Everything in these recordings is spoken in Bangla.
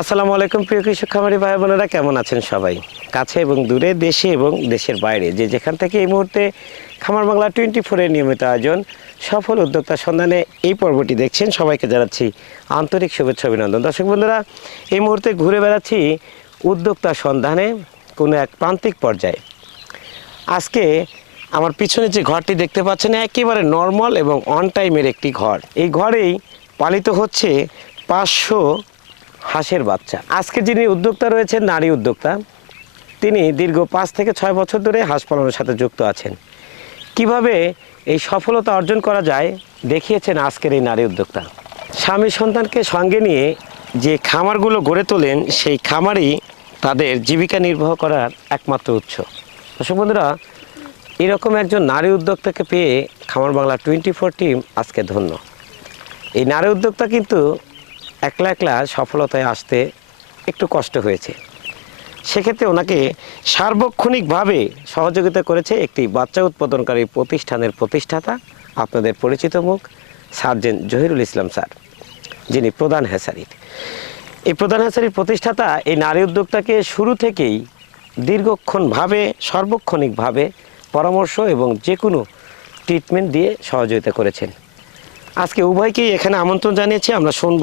আসসালামু আলাইকুম, প্রিয় কৃষক খামারি ভাই বোনেরা, কেমন আছেন সবাই? কাছে এবং দূরে, দেশে এবং দেশের বাইরে, যে যেখান থেকে এই মুহূর্তে খামার বাংলা টোয়েন্টি ফোরের নিয়মিত আয়োজন, সফল উদ্যোক্তা সন্ধানে এই পর্বটি দেখছেন, সবাইকে জানাচ্ছি আন্তরিক শুভেচ্ছা অভিনন্দন। দর্শক বন্ধুরা, এই মুহূর্তে ঘুরে বেড়াচ্ছি উদ্যোক্তা সন্ধানে কোনো এক প্রান্তিক পর্যায়ে। আজকে আমার পিছনে যে ঘরটি দেখতে পাচ্ছেন, একেবারে নর্মাল এবং অন টাইমের একটি ঘর। এই ঘরেই পালিত হচ্ছে পাঁচশো হাঁসের বাচ্চা। আজকে যিনি উদ্যোক্তা রয়েছেন, নারী উদ্যোক্তা, তিনি দীর্ঘ পাঁচ থেকে ছয় বছর ধরে হাঁস পালনের সাথে যুক্ত আছেন। কীভাবে এই সফলতা অর্জন করা যায়, দেখিয়েছেন আজকের এই নারী উদ্যোক্তা। স্বামী সন্তানকে সঙ্গে নিয়ে যে খামারগুলো গড়ে তোলেন, সেই খামারই তাদের জীবিকা নির্বাহ করার একমাত্র উৎস। দর্শক বন্ধুরা, এরকম একজন নারী উদ্যোক্তাকে পেয়ে খামার বাংলা টোয়েন্টি ফোর টিম আজকে ধন্য। এই নারী উদ্যোক্তা কিন্তু একলা একলা সফলতায় আসতে একটু কষ্ট হয়েছে। সেক্ষেত্রে ওনাকে সার্বক্ষণিকভাবে সহযোগিতা করেছে একটি বাচ্চা উৎপাদনকারী প্রতিষ্ঠানের প্রতিষ্ঠাতা, আপনাদের পরিচিত মুখ, সার্জেন্ট জহিরুল ইসলাম স্যার, যিনি প্রধান হ্যাসারির। এই প্রধান হ্যাসারির প্রতিষ্ঠাতা এই নারী উদ্যোক্তাকে শুরু থেকেই দীর্ঘক্ষণভাবে, সর্বক্ষণিকভাবে পরামর্শ এবং যে কোনো ট্রিটমেন্ট দিয়ে সহযোগিতা করেছেন। আজকে উভয়কেই এখানে আমন্ত্রণ জানিয়েছি। আমরা শুনব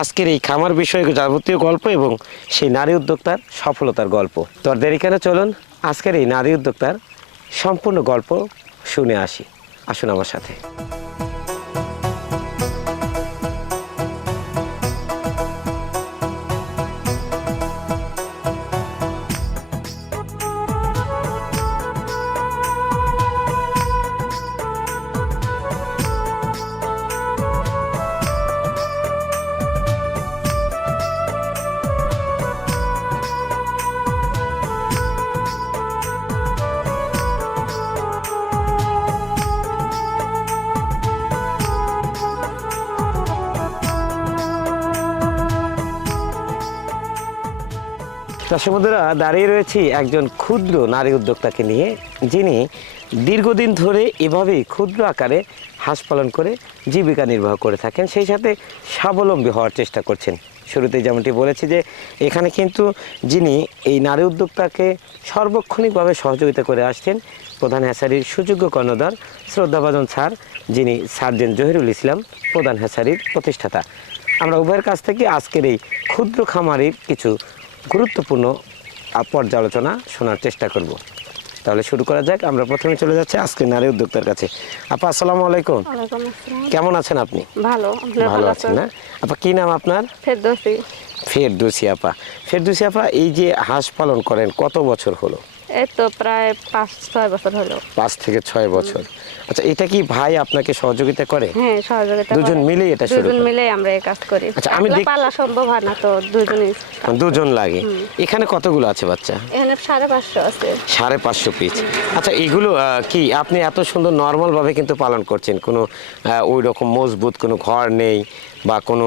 আজকের এই খামার বিষয়ে যাবতীয় গল্প এবং সেই নারী উদ্যোক্তার সফলতার গল্প। তো আর দেরি কেন? চলুন আজকের এই নারী উদ্যোক্তার সম্পূর্ণ গল্প শুনে আসি। আসুন আমার সাথে। দর্শক দাঁড়িয়ে রয়েছি একজন ক্ষুদ্র নারী উদ্যোক্তাকে নিয়ে, যিনি দীর্ঘদিন ধরে এভাবেই ক্ষুদ্র আকারে হাঁস পালন করে জীবিকা নির্বাহ করে থাকেন, সেই সাথে স্বাবলম্বী হওয়ার চেষ্টা করছেন। শুরুতে যেমনটি বলেছি যে, এখানে কিন্তু যিনি এই নারী উদ্যোক্তাকে সর্বক্ষণিকভাবে সহযোগিতা করে আসছেন, প্রধান হ্যাসারির সুযোগ্য কর্ণধার শ্রদ্ধাভাজন স্যার, যিনি সার্জেন্ট জহিরুল ইসলাম, প্রধান হ্যাসারির প্রতিষ্ঠাতা। আমরা উভয়ের কাছ থেকে আজকের এই ক্ষুদ্র খামারির কিছু গুরুত্বপূর্ণ পর্যালোচনা শোনার চেষ্টা করব। তাহলে শুরু করা যাক। আমরা প্রথমে চলে যাচ্ছি আজকে নারী উদ্যোক্তার কাছে। আপা আসসালামু আলাইকুম। কেমন আছেন আপনি? ভালো ভালো আছেন? না? আপা কি নাম আপনার? ফেরদৌসি। ফেরদোসি আপা। ফেরদোসি আপা এই যে হাঁস পালন করেন কত বছর হলো? এই তো প্রায় পাঁচ ছয় বছর হলো। পাঁচ থেকে ছয় বছর। আচ্ছা এটা কি ভাই আপনাকে সহযোগিতা করে? হ্যাঁ সহযোগিতা দুজন। মিলেই এটা শুরু দুজন? মিলেই আমরা এই কাজ করি। আচ্ছা, আমি দেখ- পালা সম্ভব হয় না তো দুজনই। দুজন লাগে। এখানে কতগুলো আছে বাচ্চা? এখানে সাড়ে পাঁচশো আছে। সাড়ে পাঁচশো পিস আচ্ছা এগুলো কি আপনি এত সুন্দর নর্মালভাবে কিন্তু পালন করছেন। কোনো ওই রকম মজবুত কোনো ঘর নেই বা কোনো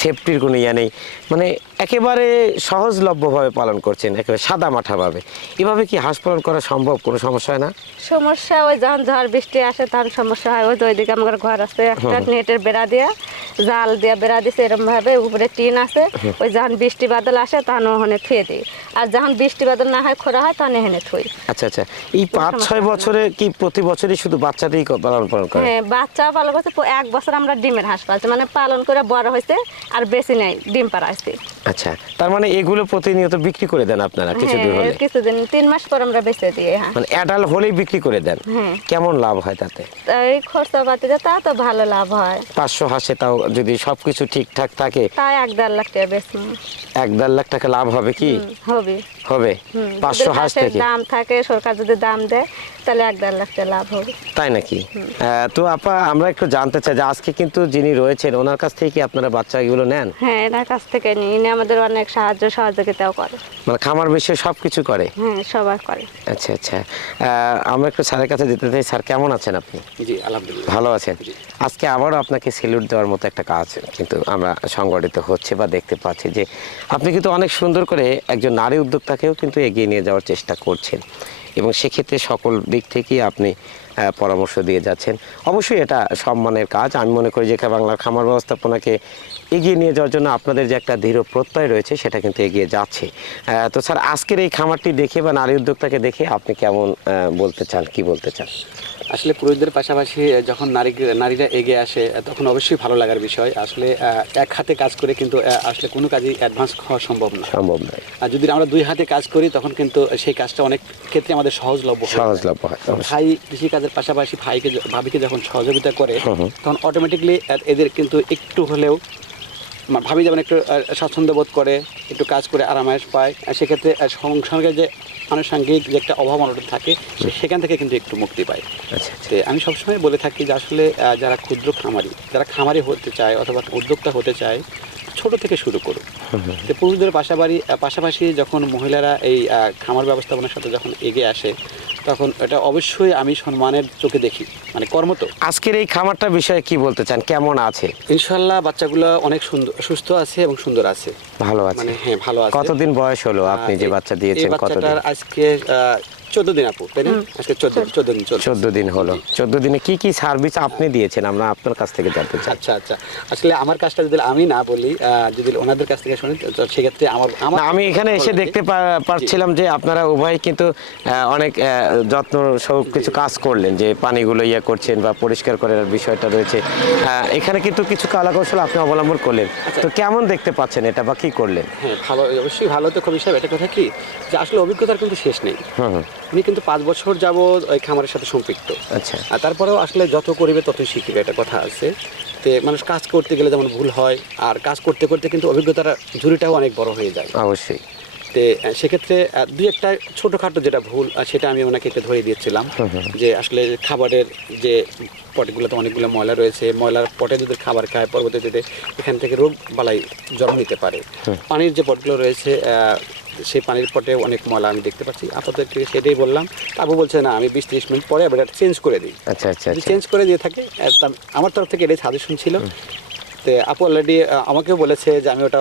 সেফটির কোনো ইয়ে নেই। মানে একেবারে সহজলভ্যভাবে পালন করছেন একেবারে সাদা মাঠাভাবে। এভাবে কি হাঁস পালন করা সম্ভব? কোনো সমস্যা হয় না? সমস্যা ওই যখন ঝড় বৃষ্টি আসে তখন সমস্যা হয়। ওই ওইদিকে আমার ঘর আছে একটা নেটের বেড়া দেওয়া জাল দিয়া বেড়া দিছে এরকম ভাবে উপরে টিন আছে। ওই যখন বৃষ্টি বাদল আসে তখন ওখানে থুয়ে দিই। আর যখন বৃষ্টি বাদল না হয় খোরা হয় তখন এখানে থুই। আচ্ছা আচ্ছা। এই পাঁচ ছয় বছরে কি প্রতি বছরই শুধু বাচ্চাতেই পালন পালন করে হ্যাঁ বাচ্চা পালন করছে এক বছর আমরা ডিমের হাঁস পালছি। মানে পালন করে বড় হয়েছে আর বেশি নেই ডিম পাড়া আসছে আচ্ছা তার মানে এগুলো প্রতিনিয়ত বিক্রি করে দেন আপনারা কিছু দূর হলে? হ্যাঁ, কিছুদিন তিন মাস পর আমরা বেঁচে দিই হ্যাঁ। মানে অ্যাডাল হলেই বিক্রি করে দেন? হ্যাঁ। কেমন লাভ হয় তাতে? এই খরচা পাতিতে তা তো ভালো লাভ হয়। পাঁচশো হাসে তাও যদি সবকিছু ঠিকঠাক থাকে? তাই এক দেড় লাখ টাকা বেশি এক দেড় লাখ টাকা লাভ হবে কি? হবে। হবে। হুম, পাঁচশো যদি হাঁস থেকে? দাম থাকে সরকার যদি দাম দেয় তাহলে এক দেড় লাখ টাকা লাভ হবে। তাই নাকি? আহ, তো আপা আমরা একটু জানতে চাই যে আজকে কিন্তু যিনি রয়েছেন ওনার কাছ থেকে কি আপনারা বাচ্চাগুলো নেন? হ্যাঁ এনার কাছ থেকে নিই। ইনি আমাদের অনেক সাহায্য সহযোগিতাও করে। মানে খামার বিষয়ে সব কিছু করে? হ্যাঁ সবাই করে। আচ্ছা আচ্ছা। আমরা একটু স্যারের কাছে যেতে চাই। স্যার কেমন আছেন আপনি? জি আলহামদুলিল্লাহ। ভালো আছেন? আজকে আবারও আপনাকে সেলুট দেওয়ার মতো একটা কাজ কিন্তু আমরা সংগঠিত হচ্ছে বা দেখতে পাচ্ছি যে আপনি কিন্তু অনেক সুন্দর করে একজন নারী উদ্যোক্তাকেও কিন্তু এগিয়ে নিয়ে যাওয়ার চেষ্টা করছেন। এবং সেক্ষেত্রে সকল দিক থেকেই আপনি পরামর্শ দিয়ে যাচ্ছেন। অবশ্যই এটা সম্মানের কাজ। আমি মনে করি যে বাংলার খামার ব্যবস্থাপনাকে এগিয়ে নিয়ে যাওয়ার জন্য আপনাদের যে একটা দৃঢ় প্রত্যয় রয়েছে, সেটা কিন্তু এগিয়ে যাচ্ছে। তো স্যার, আজকের এই খামারটি দেখে বা নারী উদ্যোক্তাকে দেখে আপনি কেমন বলতে চান, কি বলতে চান? আসলে পুরুষদের পাশাপাশি যখন নারী নারীরা এগিয়ে আসে তখন অবশ্যই ভালো লাগার বিষয়। আসলে এক হাতে কাজ করে কিন্তু আসলে কোনো কাজই অ্যাডভান্স হওয়া সম্ভব না। সম্ভব নয় আর যদি আমরা দুই হাতে কাজ করি তখন কিন্তু সেই কাজটা অনেক ক্ষেত্রে আমাদের সহজলভ্য হয়ে। সহজলভ্য হয় ভাই কৃষি কাজের পাশাপাশি ভাইকে ভাবিকে যখন সহযোগিতা করে। তখন অটোমেটিকলি এদের কিন্তু একটু হলেও ভাবি যেমন একটু স্বাচ্ছন্দ্য বোধ করে একটু কাজ করে আরামায়েশ পায় সেক্ষেত্রে সংসারের যে আনুষঙ্গিক যে একটা অভাব অনটন থাকে সেখান থেকে কিন্তু একটু মুক্তি পায়। আচ্ছা আচ্ছা। আমি সবসময় বলে থাকি যে আসলে যারা ক্ষুদ্র খামারি যারা খামারি হতে চায় অথবা উদ্যোক্তা হতে চায় ছোট থেকে শুরু করুক তো পুরুষদের পাশাপাশি পাশাপাশি যখন মহিলারা এই খামার ব্যবস্থাপনার সাথে যখন এগিয়ে আসে তখন এটা অবশ্যই আমি সম্মানের চোখে দেখি। মানে কর্ম তো। আজকের এই খামারটা বিষয়ে কি বলতে চান? কেমন আছে? ইনশাল্লাহ বাচ্চাগুলো অনেক সুন্দর সুস্থ আছে এবং সুন্দর আছে। ভালো আছে। মানে হ্যাঁ ভালো আছে। কতদিন বয়স হলো আপনি যে বাচ্চা দিয়েছেন কতদিন? আজকে চোদ্দ দিন আপু তাই না? আজকে চোদ্দ চোদ্দ দিন চোদ্দ দিন। হলো। চোদ্দ দিনে কি কি সার্ভিস আপনি দিয়েছেন? আমরা আপনার কাছ থেকে জানতে চাই। আচ্ছা আচ্ছা। আসলে আমার কাজটা যদি আমি না বলি যদি ওনাদের কাছ থেকে শুনি সেক্ষেত্রে আমার আমি এখানে এসে দেখতে পা- পাচ্ছিলাম যে আপনারা উভয় কিন্তু অনেক আহ, যত্ন সব কিছু কাজ করলেন যে পানিগুলো ইয়ে করছেন বা পরিষ্কার করার বিষয়টা রয়েছে। এখানে কিন্তু কিছু কলা কৌশল আপনি অবলম্বন করলেন। তো কেমন দেখতে পাচ্ছেন এটা বা কি করলেন? হ্যাঁ ভালো অবশ্যই ভালো তো খুব সাহেব এটা কথা কি? যে আসলে অভিজ্ঞতার কিন্তু শেষ নেই। হুম হুম। উনি কিন্তু পাঁচ বছর যাব ওই খামারের সাথে সম্পৃক্ত। আচ্ছা। আর তারপরেও আসলে যত করিবে ততই শিখিবে একটা কথা আছে। তে মানুষ কাজ করতে গেলে যেমন ভুল হয় আর কাজ করতে করতে কিন্তু অভিজ্ঞতার ঝুড়িটাও অনেক বড় হয়ে যায়। অবশ্যই। তে সেক্ষেত্রে দুই একটা ছোটোখাটো যেটা ভুল সেটা আমি ওনাকে একটু ধরে দিয়েছিলাম। যে আসলে খাবারের যে পটগুলোতে অনেকগুলো ময়লা রয়েছে ময়লার পটে যদি খাবার খায় পরবর্তীতে এখান থেকে রোগ বালাই জন্ম নিতে পারে। পানির যে পটগুলো রয়েছে সেই পানির পটে অনেক ময়লা আমি দেখতে পাচ্ছি। আপাতত সেটাই বললাম। তাবু বলছে না আমি বিশ ত্রিশ মিনিট পরে আবার এটা চেঞ্জ করে দিই। আচ্ছা আচ্ছা আচ্ছা। চেঞ্জ করে দিয়ে থাকে আমার তরফ থেকে এটাই সাজেশন ছিল। তো আপু অলরেডি আমাকেও বলেছে যে আমি ওটা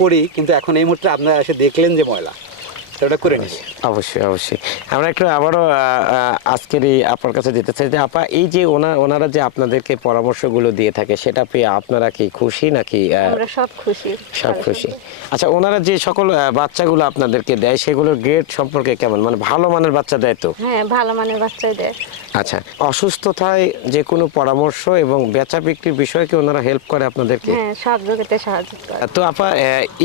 করি কিন্তু এখন এই মুহূর্তে আপনারা এসে দেখলেন যে ময়লা। ওটা করে নিই। অবশ্যই অবশ্যই। আমরা একটু আবারও আহ, আহ, আজকের এই আপনার কাছে যেতে চাই যে আপা এই যে ওনা ওনারা যে আপনাদেরকে পরামর্শগুলো দিয়ে থাকে সেটা পেয়ে আপনারা কি খুশি নাকি আমরা সব খুশি সব খুশি? আচ্ছা ওনারা যে সকল বাচ্চাগুলো আপনাদেরকে দেয় সেগুলোর গ্রেড সম্পর্কে কেমন? মানে ভালো মানের বাচ্চা দেয় তো? হ্যাঁ ভালো মানের বাচ্চাই দেয়। আচ্ছা অসুস্থতায় যে কোনো পরামর্শ এবং বেচা বিক্রির বিষয়ে কি ওনারা হেল্প করে আপনাদেরকে? হ্যাঁ সব জগতে সাহায্য করে। তো আপা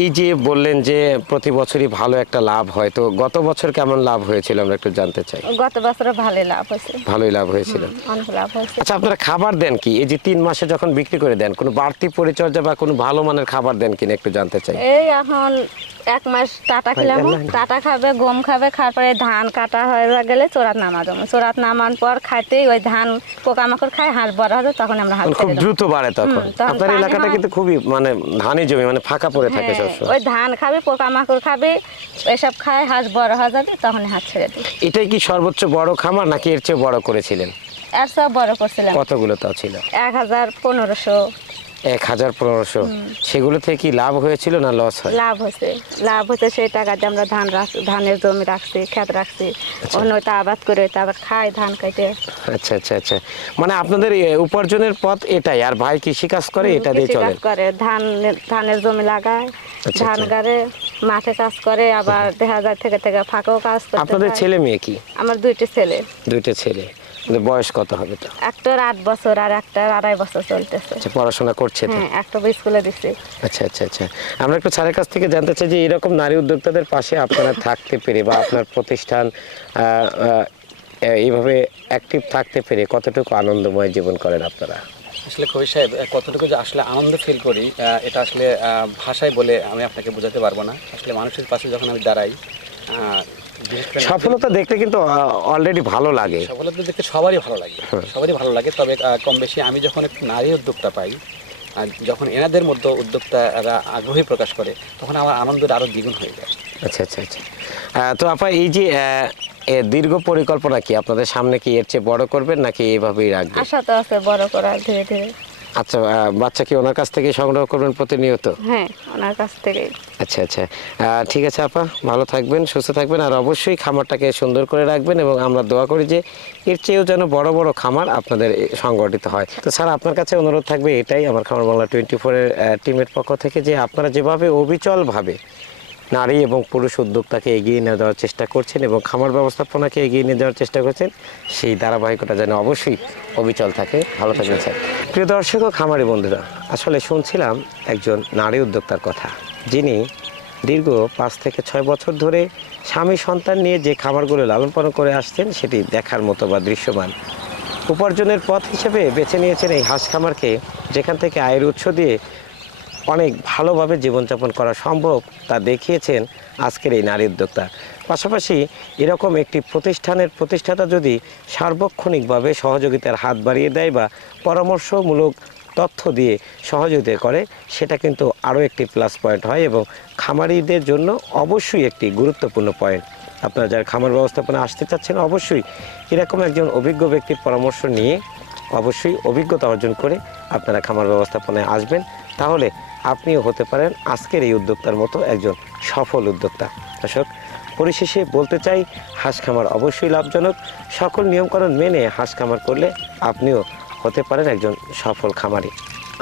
এই যে বললেন যে প্রতি বছরই ভালো একটা লাভ হয় তো গত বছর কেমন লাভ হয়েছিল? আমরা একটু জানতে চাই। গত বছরে ভালোই লাভ হয়েছে। ভালোই লাভ হয়েছিল। অনেক লাভ আচ্ছা আপনারা খাবার দেন কি? এই যে তিন মাসে যখন বিক্রি করে দেন কোনো বাড়তি পরিচর্যা বা কোনো ভালো মানের খাবার দেন কিনা একটু জানতে চাই। এই এখন এক মাস টাটা খেলাম। টাটা খাবে গম খাবে খাওয়ার পরে ধান কাটা হয়ে গেলে চোরাত নামা দেবো চোরাত নামান পর খাইতেই ওই ধান পোকামাকড় খায় হাঁস বড় হবে তখন আমরা হাত মানে খুব দ্রুত বাড়ে তখন। আপনার এলাকাটা কিন্তু খুবই মানে ধানি জমি মানে ফাঁকা পড়ে থাকে হ্যাঁ, সবসময়। ওই ধান খাবে পোকামাকড় খাবে এসব খায় হাঁস বড় হয়ে যাবে তখন হাত ছেড়ে দিই এটাই কি সর্বোচ্চ বড় খামার নাকি এর চেয়ে বড় করেছিলেন? আর সব বড় করছিলাম। কতগুলো তাও ছিল? এক হাজার পনেরোশো। এক হাজার পনেরোশো। সেগুলো থেকে কি লাভ হয়েছিল না লস হয়? লাভ হয়েছে। লাভ হচ্ছে সেই টাকা দিয়ে আমরা ধান ধানের জমি রাখছি ক্ষেত রাখছি। অন্য ওইটা আবাদ করে ওইটা আবার খাই ধান কেটে। আচ্ছা আচ্ছা আচ্ছা। মানে আপনাদের উপার্জনের পথ এটাই। আর ভাই কৃষি কাজ করে এটা দিয়ে চলে করে। ধান ধানের জমি লাগায় আচ্ছা, ধান আচ্ছা। গাড়ে। মাঠে কাজ করে আবার দেখা যায় থেকে থেকে ফাঁকেও কাজ করতে আপনাদের ছেলে মেয়ে কি? আমার দুইটি ছেলে। দুইটা ছেলে। বয়স কত হবে তো? একটার আট বছর আর একটা আড়াই বছর চলতেছে। আচ্ছা পড়াশোনা করছে তো? হ্যাঁ একটা স্কুলে দিচ্ছি আচ্ছা আচ্ছা আচ্ছা। আমরা একটু স্যারের কাছ থেকে জানতে চাই যে এরকম নারী উদ্যোক্তাদের পাশে আপনারা থাকতে পেরে বা আপনার প্রতিষ্ঠান এইভাবে অ্যাক্টিভ থাকতে পেরে কতটুকু আনন্দময় জীবন করেন আপনারা? আসলে কবি সাহেব কতটুকু যে আসলে আনন্দ ফিল করি এটা আসলে ভাষায় বলে আমি আপনাকে বোঝাতে পারব না। আসলে মানুষের পাশে যখন আমি দাঁড়াই সফলতা দেখতে কিন্তু অলরেডি ভালো লাগে। সফলতা দেখতে সবারই ভালো লাগে সবারই ভালো লাগে। তবে কম বেশি আমি যখন একটু নারী উদ্যোক্তা পাই আর যখন এনাদের মধ্যে উদ্যোক্তারা আগ্রহী প্রকাশ করে তখন আমার আনন্দটা আরও দ্বিগুণ হয়ে যায়। আচ্ছা আচ্ছা আচ্ছা। তো আপা এই যে এ দীর্ঘ পরিকল্পনা কি? আপনাদের সামনে কি এর চেয়ে বড় করবেন নাকি এভাবেই রাখবেন? আশা তো আছে বড় করার ধীরে ধীরে। আচ্ছা বাচ্চা কি ওনার কাছ থেকে সংগ্রহ করবেন প্রতিনিয়ত? হ্যাঁ ওনার কাছ থেকেই আচ্ছা আচ্ছা। ঠিক আছে আপা ভালো থাকবেন সুস্থ থাকবেন আর অবশ্যই খামারটাকে সুন্দর করে রাখবেন এবং আমরা দোয়া করি যে এর চেয়েও যেন বড় বড় খামার আপনাদের সংগঠিত হয়। তো স্যার আপনার কাছে অনুরোধ থাকবে এটাই আমার খামার বাংলা টোয়েন্টি ফোরের টিমের পক্ষ থেকে যে আপনারা যেভাবে অবিচলভাবে নারী এবং পুরুষ উদ্যোক্তাকে এগিয়ে নিয়ে যাওয়ার চেষ্টা করছেন এবং খামার ব্যবস্থাপনাকে এগিয়ে নিয়ে যাওয়ার চেষ্টা করছেন সেই ধারাবাহিকতা যেন অবশ্যই অবিচল থাকে। ভালো থাকবেন স্যার। প্রিয় দর্শক ও খামারি বন্ধুরা আসলে শুনছিলাম একজন নারী উদ্যোক্তার কথা। যিনি দীর্ঘ পাঁচ থেকে ছয় বছর ধরে স্বামী সন্তান নিয়ে যে খামারগুলো লালন পালন করে আসছেন সেটি দেখার মতো বা দৃশ্যমান। উপার্জনের পথ হিসেবে বেছে নিয়েছেন এই হাঁস খামারকে যেখান থেকে আয়ের উৎস দিয়ে অনেক ভালোভাবে জীবনযাপন করা সম্ভব তা দেখিয়েছেন আজকের এই নারী উদ্যোক্তা। পাশাপাশি এরকম একটি প্রতিষ্ঠানের প্রতিষ্ঠাতা যদি সার্বক্ষণিকভাবে সহযোগিতার হাত বাড়িয়ে দেয় বা পরামর্শমূলক তথ্য দিয়ে সহযোগিতা করে, সেটা কিন্তু আরও একটি প্লাস পয়েন্ট হয় এবং খামারিদের জন্য অবশ্যই একটি গুরুত্বপূর্ণ পয়েন্ট আপনারা যারা খামার ব্যবস্থাপনা আসতে চাচ্ছেন, অবশ্যই এরকম একজন অভিজ্ঞ ব্যক্তির পরামর্শ নিয়ে অবশ্যই অভিজ্ঞতা অর্জন করে আপনারা খামার ব্যবস্থাপনায় আসবেন। তাহলে আপনিও হতে পারেন আজকের এই উদ্যোক্তার মতো একজন সফল উদ্যোক্তা। দর্শক, পরিশেষে বলতে চাই, হাঁস খামার অবশ্যই লাভজনক। সকল নিয়মকানুন মেনে হাঁস খামার করলে আপনিও হতে পারেন একজন সফল খামারি।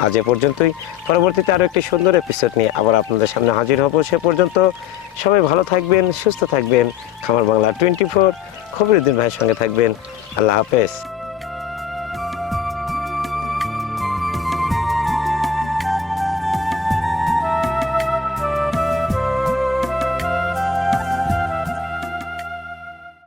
আজ এ পর্যন্তই। পরবর্তীতে আরও একটি সুন্দর এপিসোড নিয়ে আবার আপনাদের সামনে হাজির হব সে পর্যন্ত। সবাই ভালো থাকবেন, সুস্থ থাকবেন। খামার বাংলা টোয়েন্টি ফোর খবরুদ্দিন ভাইয়ের সঙ্গে থাকবেন। আল্লাহ হাফেজ।